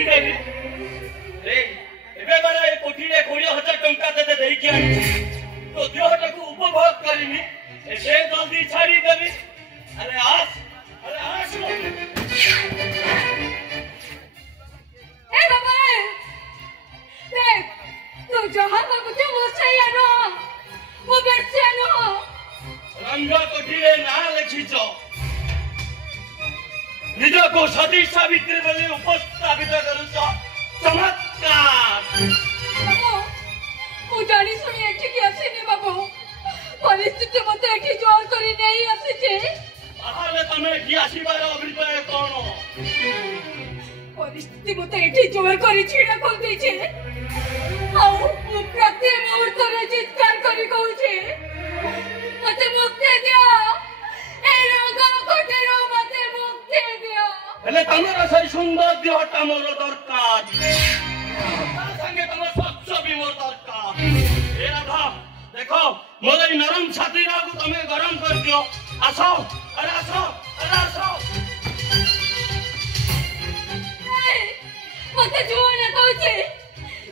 छाड़ी देवी रे एबे बड़ा ए कोठीरे 20,000 टंका देते देई के तो देहटाକୁ उपभोग करिनी एबे जल्दी छाड़ी देवी अरे आस ए बाबा देख तू जहां बाबू के मोछैया न मो बेचे न रंग कोठीरे ना लिखिछ निजको सती सावित्री बोली उपस्थापित करूछ चमत्कार बाबू मु जानी सुनी एठी की आसीनी बाबू परिस्थिति मते एठी जोर करी नहीं आसीचे आहाले तमे की आसीबार अभिप्राय कोन परिस्थिति मते एठी जोर करी छीड़ा कर देछे आउ मु प्रति मुहूर्त रे चित्कार करी कहूछे मते मुक्ति दियो ए रंग कोठेरो मते मुक्ति दियो हेले तमरा सही सुंदर देहटा मोर दरकार संगे तमर स्वच्छ भी मोर दरकार ए राधा देखो मोर ई नरम छाती को तमे गरम कर दियो आसो अरे आसो मते जोने कहूछे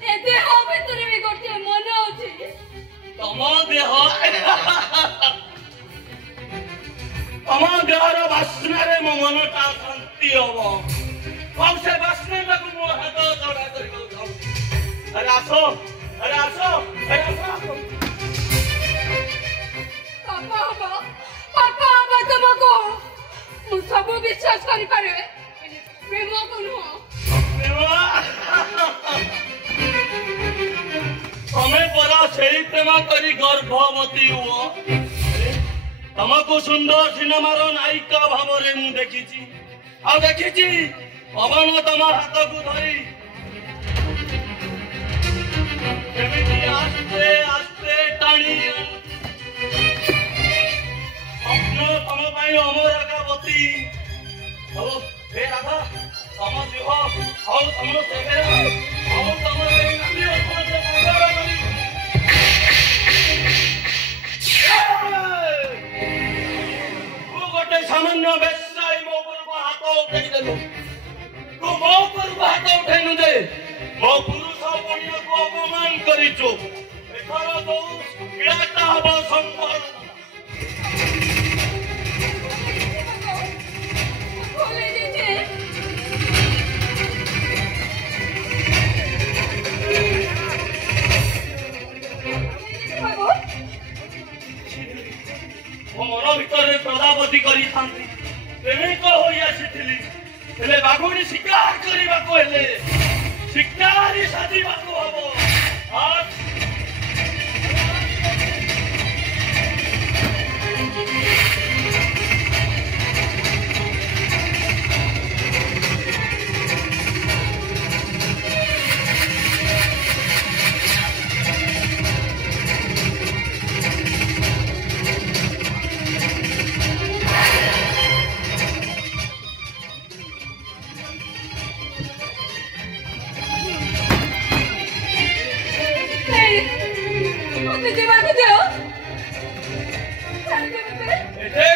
ए देह भितर भी गोटे मन अछि तम देह तम देहर बासना रे मो मनटा शांति होबो कब से बासना को मो हाथ जोड़ा करी कहू अरे आसो पापा तुमको मु सब विश्वास करि पारे प्रेम को न तमें परा से प्रेम करी गर्भवती हुआ तमको सुंदर सिनेमार नायिका भाव मु देखी पवन तम हाथ को धरी आस्ते आस्ते टाणी स्वप्न तम अमरावती हे राधा तम देह तम चेहरा तम गोटे सामान्य व्यवसायी मो पर हाथ उठे देलु तू मो पर हाथ उठेनु दे मो पुरुष पणिय को अपमान करिचो एथर जो पीड़ाटा हबो संपन्न बोले दीजिए मन भीतर प्रजापति करी प्रेमिक हो बाघुड़ी शिकार करने को शिकारी साधिबा को हबो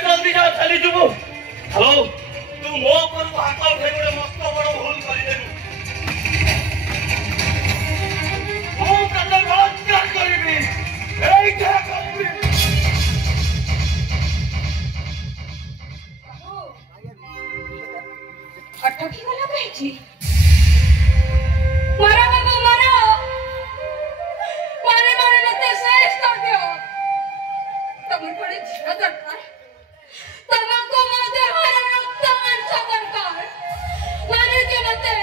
जल्दी जा चली जुबु हेलो तू मो पर हाथ उठे गोटे मस्त बड़ भूल करी देनु ओ कते बलात्कार करबी एई क्या करबी अटकी गला कहिची मारा बाबू मारा मारे मारे मते शेष कर दियो तमर पड़े झिया दरकार तमको मते हर रक्त मांस दरकार माने के मते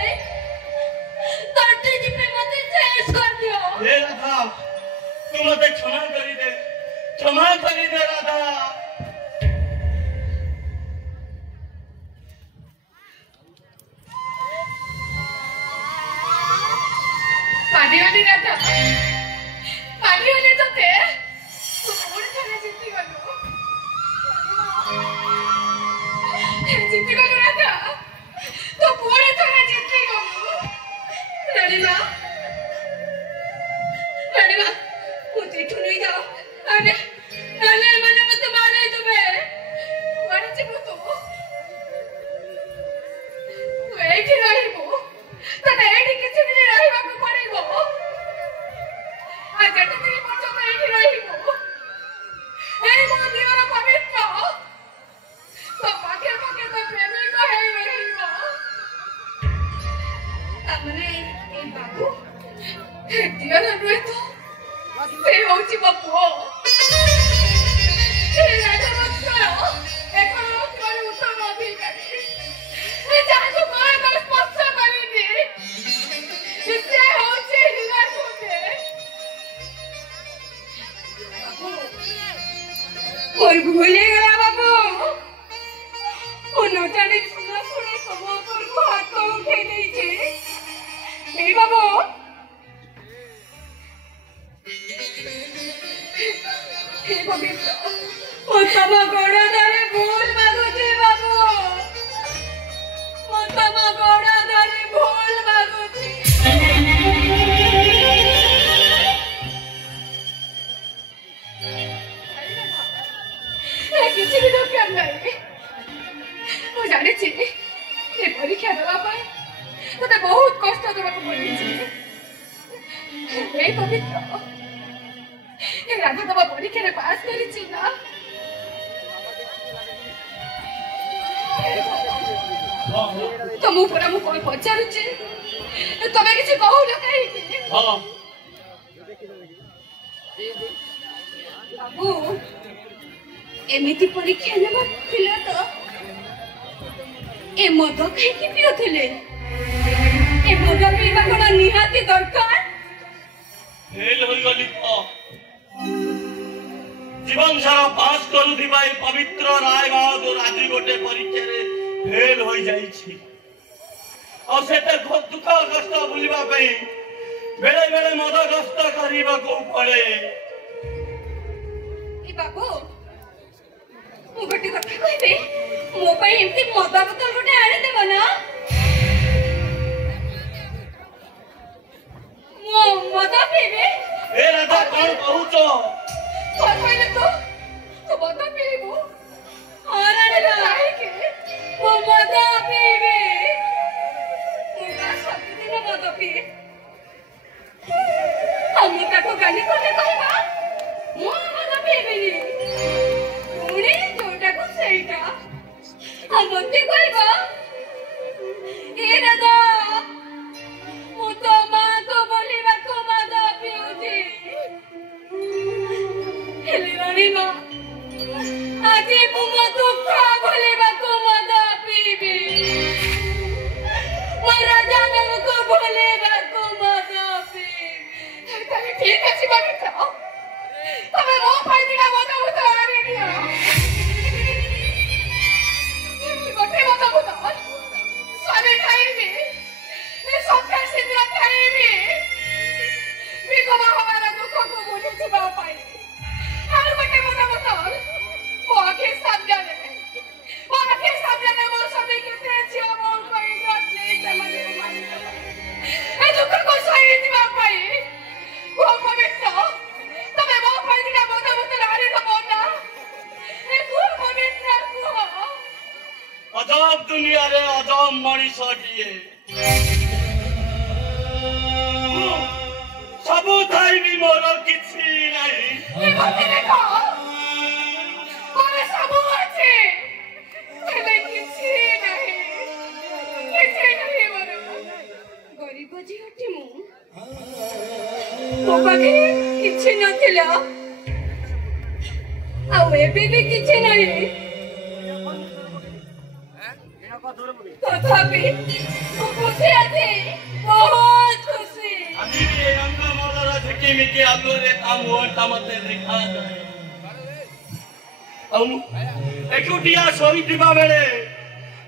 तटे जी पे मते शेष कर दियो हे राधा तू मते क्षमा करी दे राधा पाडियोनी राधा पाडियोनी तो थे तू पूरी तरह जीती गलो जीती गलो राधा तो पूरी तरह जीती गलो रानीमा मुझे ठुन नहीं जाओ अरे नाले मने मत मारे तुम्हें मारे चिपको तो एक ही रही वो तने तो पाखे पाखे तो प्रेमी को है वही वो तमने ए बाबू दिया ना रे तो ସେ ହଉଛି ମୋ ପୁଅ ରାଜା ବଂଶର ଏକ ନମ୍ବର ଉତ୍ତମ ଅଧିକାରୀ ଯାହାକୁ କଣ ସ୍ପର୍ଶ କରିନି ସେ ହଉଛି ହୀରାକୁଦ ମୋର ଭୁଲ ହେଇଗଲା ବାବୁ ମୁଁ ନ ଜାଣି ଶୁଣା ଶୁଣି ସବୁ ଉପରକୁ ହାତ ଉଠେଇ ଦେଇଛି ଏଇ ବାବୁ ମୁଁ ତମ ଗୋଡ଼ ଧରି ଭୁଲ ମାଗୁଛି ବାବୁ ମୁଁ ତମ ଗୋଡ଼ ଧରି ଭୁଲ ମାଗୁଛି କିଛି ବି ଦରକାର ନାହିଁ ମୁଁ ଜାଣିଛି ଏ ପରୀକ୍ଷା ଦେବା ପାଇଁ ତତେ ବହୁତ କଷ୍ଟ ଦେବାକୁ ପଡ଼ିଛି ଏଇ ପବିତ୍ର ରାଜା ତମ ପରୀକ୍ଷାରେ ପାସ୍ କରିଛି ନା ତମ ଉପରେ ମୁଁ କଣ ପଚାରୁଛି ତମେ କିଛି କହୁନ କାହିଁକି ବାବୁ ଏମିତି ପରୀକ୍ଷା ନେବା ଥିଲା ତ ଏ ମଦ କାହିଁକି ପିଉଥିଲେ ଏ ମଦ ପିଇବା କଣ ନିହାତି ଦରକାର ଫେଲ୍ ହୋଇଗଲି ତ जीवन सारा पास करुवा पवित्र राय बहादुर आज गोटे परीक्षा फेल हो जाइए दुख कष्ट बुलवा बेले बेले मद ग्रस्त करने को पड़े बाबू मु गोटे कथा कहबे मो पई एमती मद बोतल गोटे आने देबो ना मो मद पीबे ए राजा कौन कहूचो कौन कहले तो मद पीबो आराने लाए के मो मद पीबे मुगा सब दिन मद पीए हम ताको गाली करले कहबा मो मद पीबेनी पुणी जोटा को सेटा हम मते कहबा ए दादा मु तो मां को बोलिबा को मद पीउजी हेले रानी मां आज मु मद दुख बोलिबा को मद पीबी मो राजा नाम को बोलिबा को मद पीबी तमे ठीक अछि बाबा तमे मो फाइदिका मद उतो आरे दियो गोटे मद उतो स्वामी खाइबी ए सप्ताह सिद्ध खाइबी विधवा हमारा दुख को भूली जीवा पाई हर गोटे मद उतो मो आखे सामने मो सभी केते छियो मो कोई जात नहीं जमाने मानी ए दुख को सही जीवा पाई वो पवित्र तमे मो फाइदिका मद उतो आरे तो बोलना ए को पवित्र को अजब दुनिया रे अजब मनीषटिए सबु थाई भी मोर किछि नहीं ए भक्ति देखो मोरे सबु अछि हेले किछि नहीं मोर गरीब झियोटी मो पाखे किछि नथिला आ एबे भी किछि नहीं तथापि खुशी আছে बहुत खुशी আজি এই অঙ্গ মলর ঝিকিমিকি আলোরে কামোটা মতে দেখা যায় ଆଉ ଏକୁଟିଆ ଶୋଇଥିବା ବେଳେ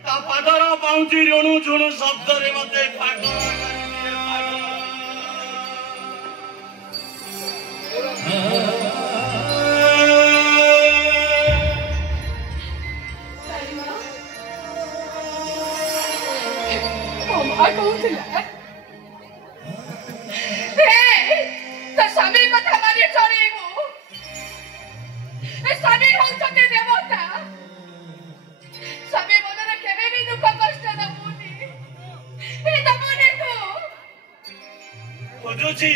ତା ପାଦର ପାଉଁଜି ରୁଣୁ ଝୁଣୁ ଶବ୍ଦରେ ମତେ ପାଗଳ କରିଦିଏ तो स्वामी कथा मानि चलिबु ए स्वामी होचते देवता स्वामी मनरे केबे भी दुख कष्ट दबुनी ए दबुनी को खोजुची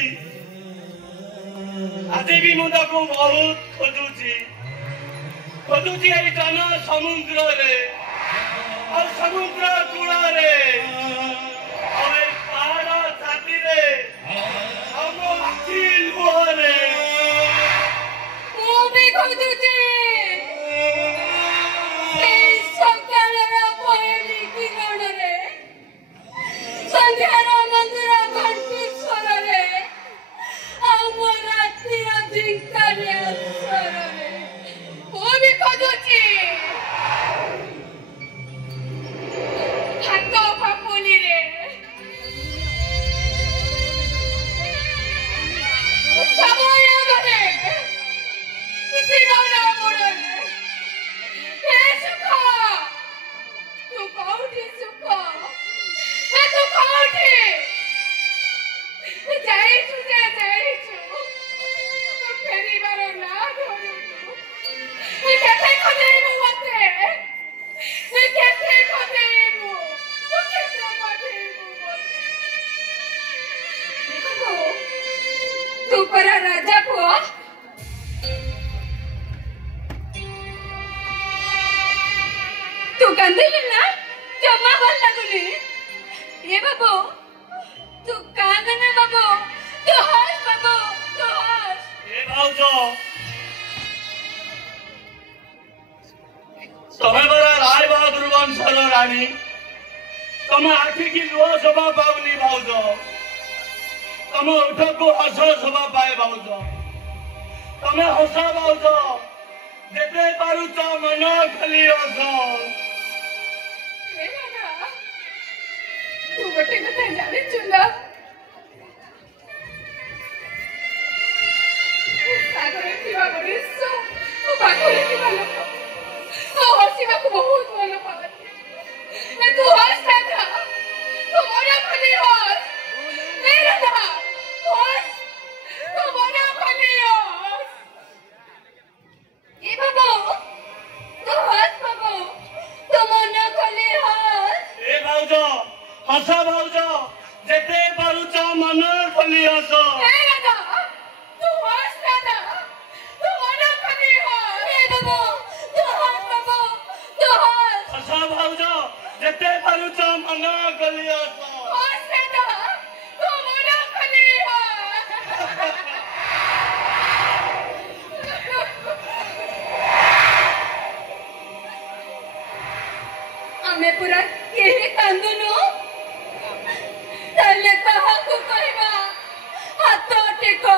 আজি ବି ମୁଁ ତାକୁ ବହୁତ ଖୋଜୁଛି ଖୋଜୁଛି ଏଇ ଜନ ସମୁଦ୍ରରେ ଆଉ ସମୁଦ୍ର କୂଳରେ ଆଉ ଏଇ ପାହାଡ଼ ଛାତିରେ ଆଉ ମୋ ଆଖି ଲୁହରେ ମୁଁ ବି ଖୋଜୁଛି ସେଇ ସକାଳର ପହେଲି କିରଣରେ ସନ୍ଧ୍ୟାର ମନ୍ଦିର ଘଣ୍ଟି ସ୍ୱରରେ ଆଉ ମୋ ରାତିର ଝିଙ୍କାରିଆ ସ୍ୱରରେ ମୁଁ ବି ଖୋଜୁଛି ହାତ ପାପୁଲିରେ ସମୟରେ ଜୀବନ ମୋଡ଼ରେ ହେ ସୁଖ ତୁ କୋଉଠି ସୁଖ ହେ ତୁ କୋଉଠି ଯାଇଛୁ ଯେ ଯାଇଛୁ ତୁ ଫେରିବାର ନା ଧରୁଛୁ କେତେ ଖୋଜେଇବୁ ମତେ କେତେ ଖୋଜେଇବୁ ତୁ କେତେ ଖୋଜେଇବୁ ମତେ ତୁ ପରା ରାଜା ପୁଅ तू कांदिली ना जमा भल लागुनी ये बाबू तू कांद ना बाबू तू हस बाबू तू हस ଏ ଭାଉଜ ତମେ ପରା ରାୟ ବାହାଦୁର ବଂଶର ରାଣୀ ତମ ଆଖିକି ଲୁହ ଶୋଭା ପାଉନି ଭାଉଜ ତମ ଓଠକୁ ହସ ଶୋଭା ପାଏ ଭାଉଜ ତମେ ହସ ଭାଉଜ ଯେତେ ପାରୁଛ ମନ ଖାଲି ହସ हे राजा तू गोटे कथा जानिछु ना सागरे थिबा मनीष ओ पाखरे थिबा लोक ओ हसिबाकू बहुत मन पाते ए तू हस राजा तू मना खाली हस हे राजा हस तू मना खाली हस ए बाबू तू हस बाबू तू मना खाली हस ଏ ଭାଉଜ ହସ ଭାଉଜ ଯେତେ ପାରୁଛ ମନ ଖାଲି ହସ हे राजा तू हस राजा तू मना खाली हस हे बाबू तू हस बाबू तू हस ହସ ଭାଉଜ ଯେତେ ପାରୁଛ ମନ ଖାଲି ହସ हस राजा तू मना खाली हस हमें पूरा केहे कांदुनु ताले काहाकू कहबा हाथ टेको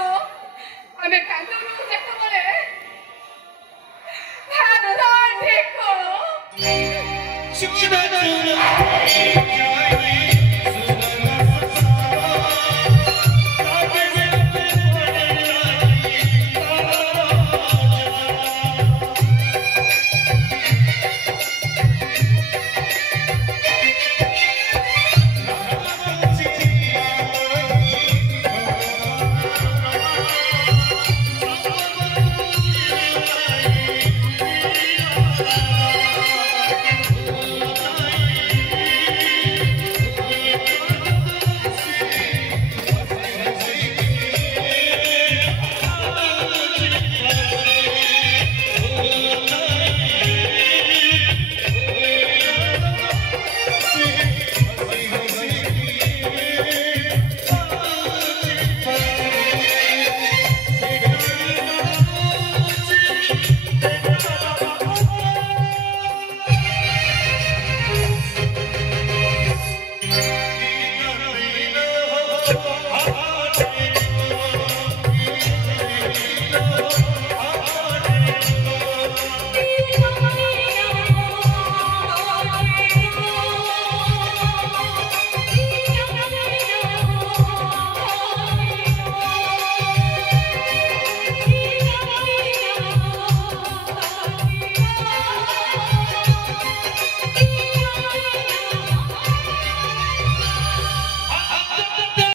हमें कांदुनु जेतबले हाथ टेको Oh